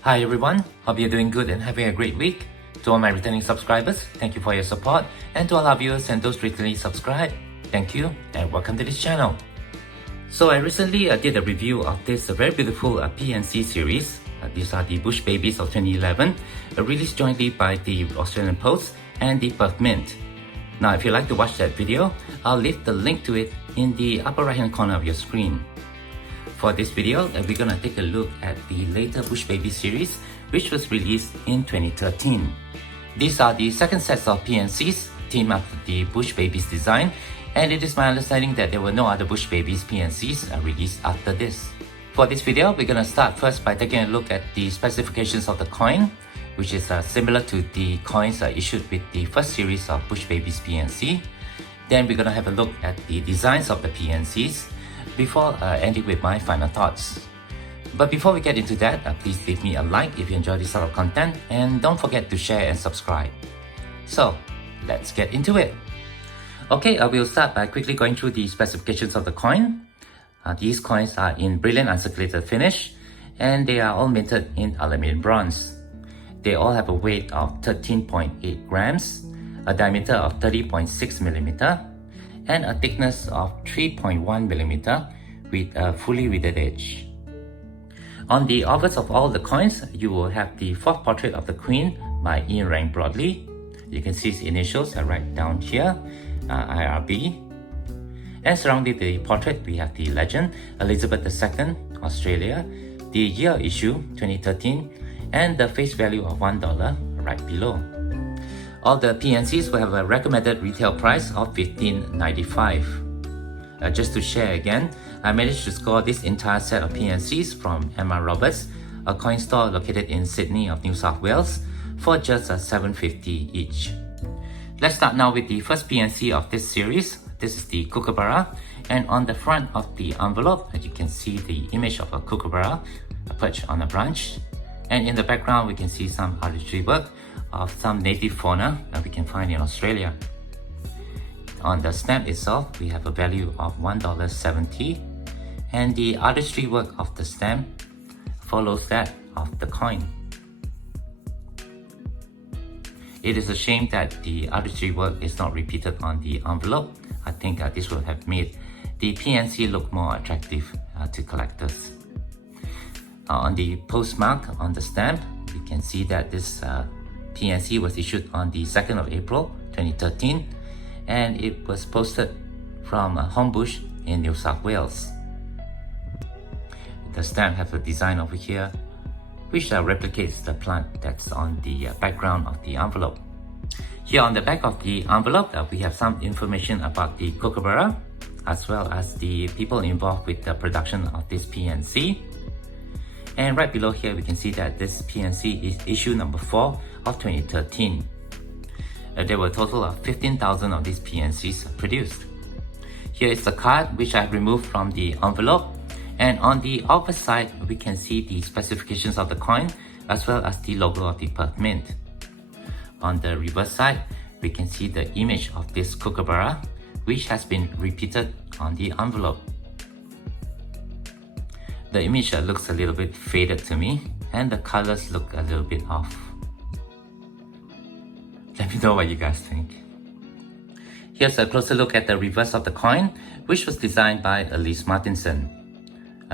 Hi everyone, hope you're doing good and having a great week. To all my returning subscribers, thank you for your support, and to all our viewers and those recently subscribed, thank you and welcome to this channel. So I recently did a review of this very beautiful PNC series. These are the Bush Babies of 2011, released jointly by the Australian Post and the Perth Mint. Now if you'd like to watch that video, I'll leave the link to it in the upper right hand corner of your screen. For this video, we're gonna take a look at the later Bush Baby series, which was released in 2013. These are the second sets of PNCs themed after the Bush Babies design, and it is my understanding that there were no other Bush Babies PNCs released after this. For this video, we're gonna start first by taking a look at the specifications of the coin, which is similar to the coins issued with the first series of Bush Babies PNC. Then we're gonna have a look at the designs of the PNCs, before ending with my final thoughts. But before we get into that, please leave me a like if you enjoy this sort of content, and don't forget to share and subscribe. So let's get into it. Okay, we'll start by quickly going through the specifications of the coin. These coins are in brilliant uncirculated finish, and they are all minted in aluminium bronze. They all have a weight of 13.8 grams, a diameter of 30.6 millimeter, and a thickness of 3.1 millimeter with a fully riveted edge. On the obverse of all the coins, you will have the fourth portrait of the Queen by Ian Rank Broadley. You can see his initials are right down here, IRB. And surrounding the portrait, we have the legend, Elizabeth II, Australia, the year issue, 2013, and the face value of $1 right below. All the PNCs will have a recommended retail price of $15.95. Just to share again, I managed to score this entire set of PNCs from MR Roberts, a coin store located in Sydney of New South Wales, for just $7.50 each. Let's start now with the first PNC of this series. This is the Kookaburra, and on the front of the envelope, you can see the image of a Kookaburra perched on a branch. And in the background, we can see some artistry work of some native fauna that we can find in Australia. On the stamp itself, we have a value of $1.70, and the artistry work of the stamp follows that of the coin. It is a shame that the artistry work is not repeated on the envelope. I think this would have made the PNC look more attractive to collectors. On the postmark on the stamp, we can see that this PNC was issued on the 2nd of April 2013, and it was posted from Homebush in New South Wales. The stamp has a design over here which replicates the plant that's on the background of the envelope. Here on the back of the envelope, we have some information about the Kookaburra, as well as the people involved with the production of this PNC. And right below here, we can see that this PNC is issue number 4 of 2013. There were a total of 15,000 of these PNCs produced. Here is the card which I've removed from the envelope, and on the opposite side, we can see the specifications of the coin as well as the logo of the Perth Mint. On the reverse side, we can see the image of this Kookaburra, which has been repeated on the envelope. The image looks a little bit faded to me, and the colors look a little bit off. Let me know what you guys think. Here's a closer look at the reverse of the coin, which was designed by Elise Martinson.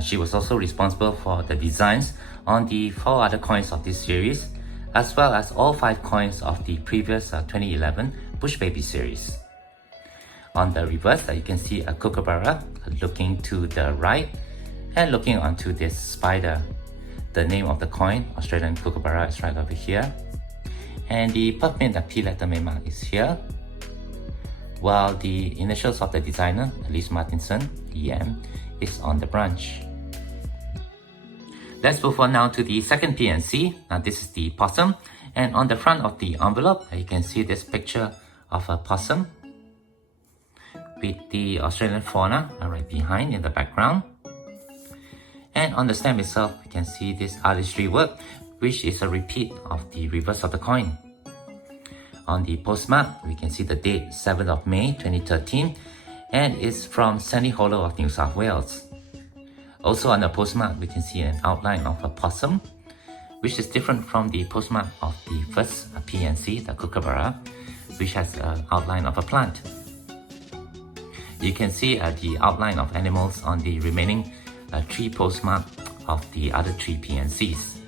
She was also responsible for the designs on the 4 other coins of this series, as well as all 5 coins of the previous 2011 Bush Baby series. On the reverse, you can see a Kookaburra looking to the right and looking onto this spider. The name of the coin, Australian Kookaburra, is right over here. And the Perth Mint P letter memo is here, while the initials of the designer, Elise Martinson, EM, is on the branch. Let's move on now to the second PNC. Now this is the Possum, and on the front of the envelope, you can see this picture of a possum with the Australian fauna right behind in the background. And on the stamp itself, you can see this artistry work, which is a repeat of the reverse of the coin. On the postmark, we can see the date 7th of May 2013, and it's from Sandy Hollow of New South Wales. Also on the postmark, we can see an outline of a possum, which is different from the postmark of the first PNC, the Kookaburra, which has an outline of a plant. You can see the outline of animals on the remaining 3 postmarks of the other 3 PNCs.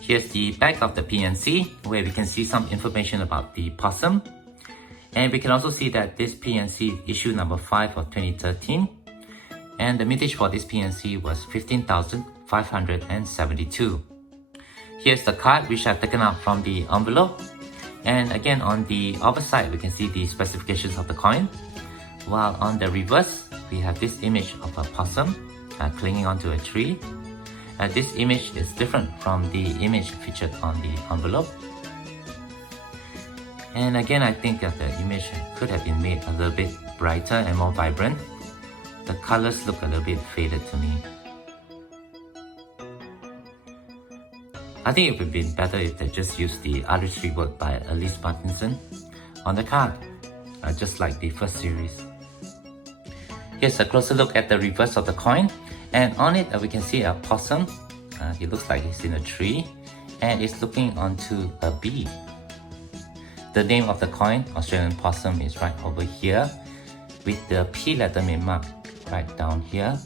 Here's the back of the PNC, where we can see some information about the possum. And we can also see that this PNC issue number 5 of 2013. And the mintage for this PNC was 15,572. Here's the card which I've taken out from the envelope. And again, on the other side, we can see the specifications of the coin. While on the reverse, we have this image of a possum clinging onto a tree. This image is different from the image featured on the envelope. And again, I think that the image could have been made a little bit brighter and more vibrant. The colors look a little bit faded to me. I think it would have been better if they just used the artistry work by Elise Martinson on the card, just like the first series. Here's a closer look at the reverse of the coin, and on it we can see a possum. He looks like he's in a tree and is looking onto a bee. The name of the coin, Australian Possum, is right over here with the P letter made mark right down here,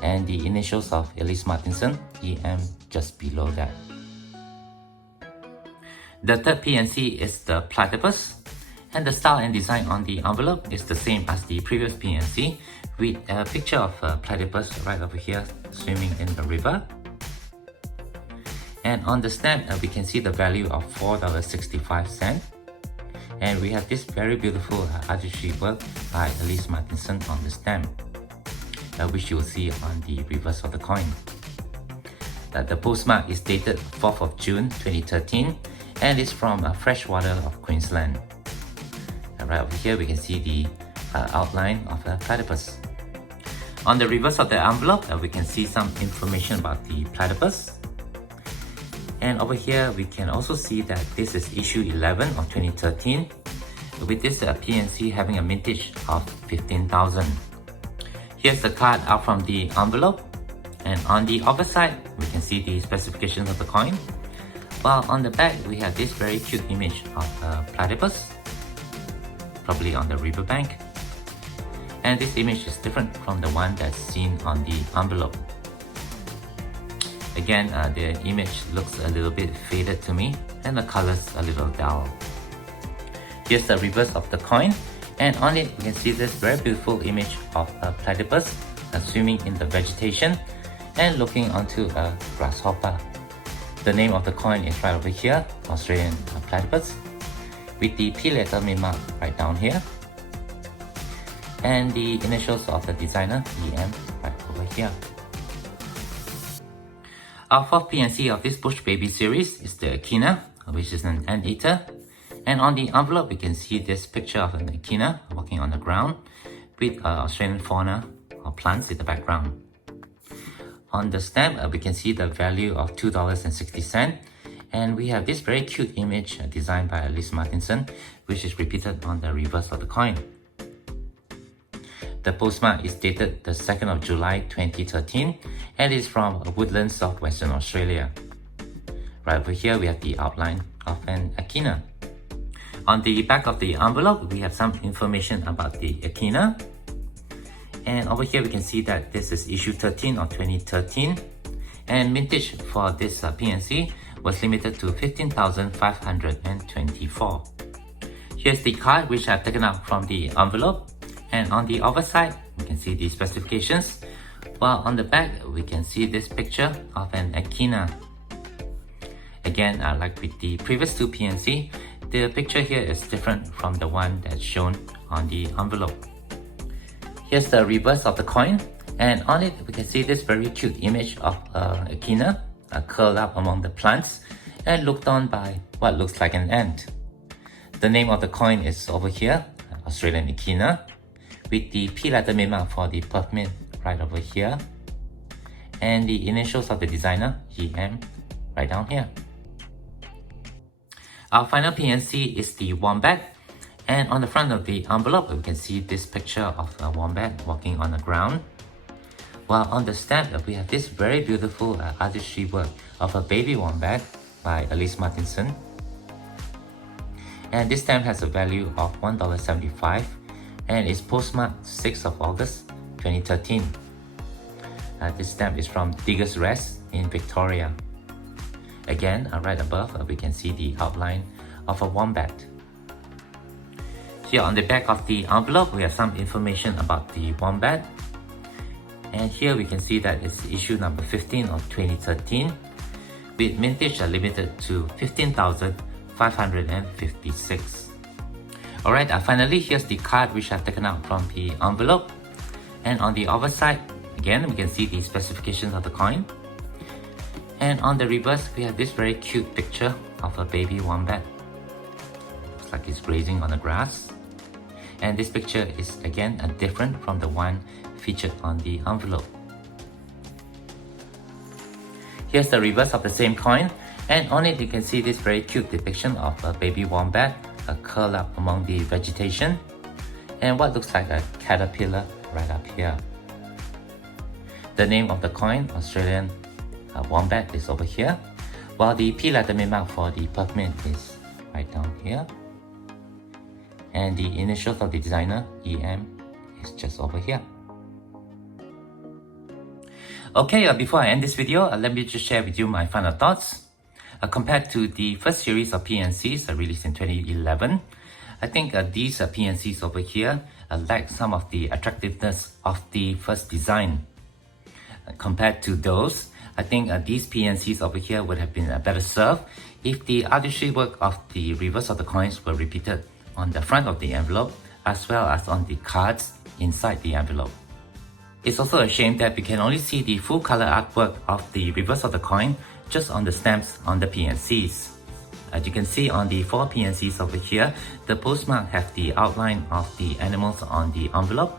and the initials of Elise Martinson, EM, just below that. The third PNC is the Platypus, and the style and design on the envelope is the same as the previous PNC, with a picture of a platypus right over here swimming in the river. And on the stamp, we can see the value of $4.65. And we have this very beautiful artistry work by Elise Martinson on the stamp, which you will see on the reverse of the coin. The postmark is dated 4th of June 2013 and is from Freshwater of Queensland. Right over here, we can see the outline of a platypus. On the reverse of the envelope, we can see some information about the platypus. And over here, we can also see that this is issue 11 of 2013, with this PNC having a mintage of 15,000. Here's the card out from the envelope, and on the other side, we can see the specifications of the coin. While on the back, we have this very cute image of a platypus, probably on the riverbank. And this image is different from the one that's seen on the envelope. Again, the image looks a little bit faded to me, and the colors a little dull. Here's the reverse of the coin, and on it we can see this very beautiful image of a platypus swimming in the vegetation and looking onto a grasshopper. The name of the coin is right over here, Australian Platypus, with the P letter made mark right down here, and the initials of the designer, EM, right over here. Our fourth PNC of this Bush Baby series is the Echidna, which is an anteater. And on the envelope, we can see this picture of an echidna walking on the ground with Australian fauna or plants in the background. On the stamp, we can see the value of $2.60. And we have this very cute image designed by Elise Martinson, which is repeated on the reverse of the coin. The postmark is dated the 2nd of July 2013 and is from Woodlands of Western Australia. Right over here, we have the outline of an echidna. On the back of the envelope, we have some information about the echidna. And over here, we can see that this is issue 13 of 2013. And mintage for this PNC was limited to 15,524. Here's the card which I've taken out from the envelope. And on the other side, we can see the specifications, while on the back, we can see this picture of an echidna. Again, like with the previous two PNC, the picture here is different from the one that's shown on the envelope. Here's the reverse of the coin, and on it, we can see this very cute image of an echidna curled up among the plants and looked on by what looks like an ant. The name of the coin is over here, Australian Echidna, with the P letter made mark for the peppermint right over here, and the initials of the designer, EM, right down here. Our final PNC is the Wombat, and on the front of the envelope, we can see this picture of a wombat walking on the ground, While on the stamp, we have this very beautiful artistry work of a baby wombat by Elise Martinson. And this stamp has a value of $1.75 and is postmarked 6th of August 2013. This stamp is from Diggers Rest in Victoria. Again, right above, we can see the outline of a wombat. Here on the back of the envelope, we have some information about the wombat. And here we can see that it's issue number 15 of 2013 with mintage limited to 15,556. Alright, finally here's the card which I've taken out from the envelope. And on the other side, again, we can see the specifications of the coin. And on the reverse, we have this very cute picture of a baby wombat. Looks like it's grazing on the grass. And this picture is again different from the one featured on the envelope. Here's the reverse of the same coin, and on it you can see this very cute depiction of a baby wombat curled up among the vegetation and what looks like a caterpillar right up here. The name of the coin, Australian Wombat, is over here, while the P letter mark for the peppermint is right down here. And the initials of the designer, EM, is just over here. Okay, before I end this video, let me just share with you my final thoughts. Compared to the first series of PNCs released in 2011, I think these PNCs over here lack some of the attractiveness of the first design. Compared to those, I think these PNCs over here would have been better served if the artistry work of the reverse of the coins were repeated on the front of the envelope as well as on the cards inside the envelope. It's also a shame that we can only see the full color artwork of the reverse of the coin just on the stamps on the PNCs. As you can see on the 4 PNCs over here, the postmark have the outline of the animals on the envelope.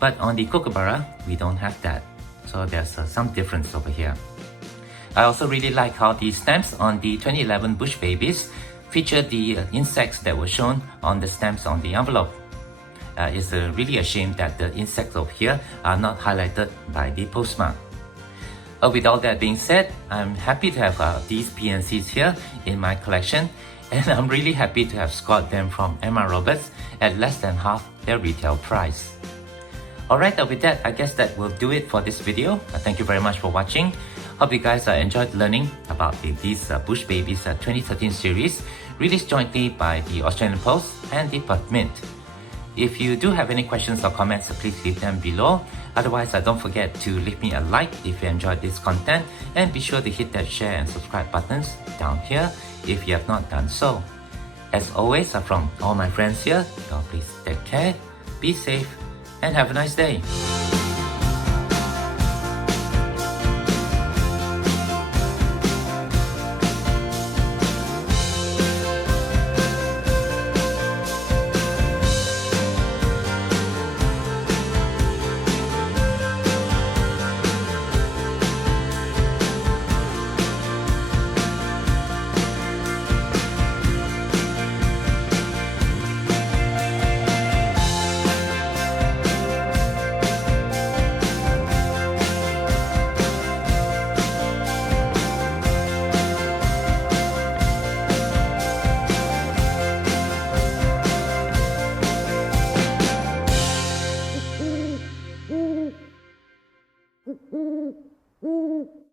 But on the Kookaburra, we don't have that. So there's some difference over here. I also really like how the stamps on the 2011 Bush Babies feature the insects that were shown on the stamps on the envelope. It's really a shame that the insects over here are not highlighted by the postmark. With all that being said, I'm happy to have these PNCs here in my collection, and I'm really happy to have scored them from MR Roberts at less than half their retail price. Alright, with that, I guess that will do it for this video. Thank you very much for watching. Hope you guys enjoyed learning about these Bush Babies 2013 series released jointly by the Australian Post and the Perth Mint. If you do have any questions or comments, please leave them below. Otherwise, don't forget to leave me a like if you enjoyed this content, and be sure to hit that share and subscribe buttons down here if you have not done so. As always, from all my friends here, please take care, be safe, and have a nice day. Mm-hmm.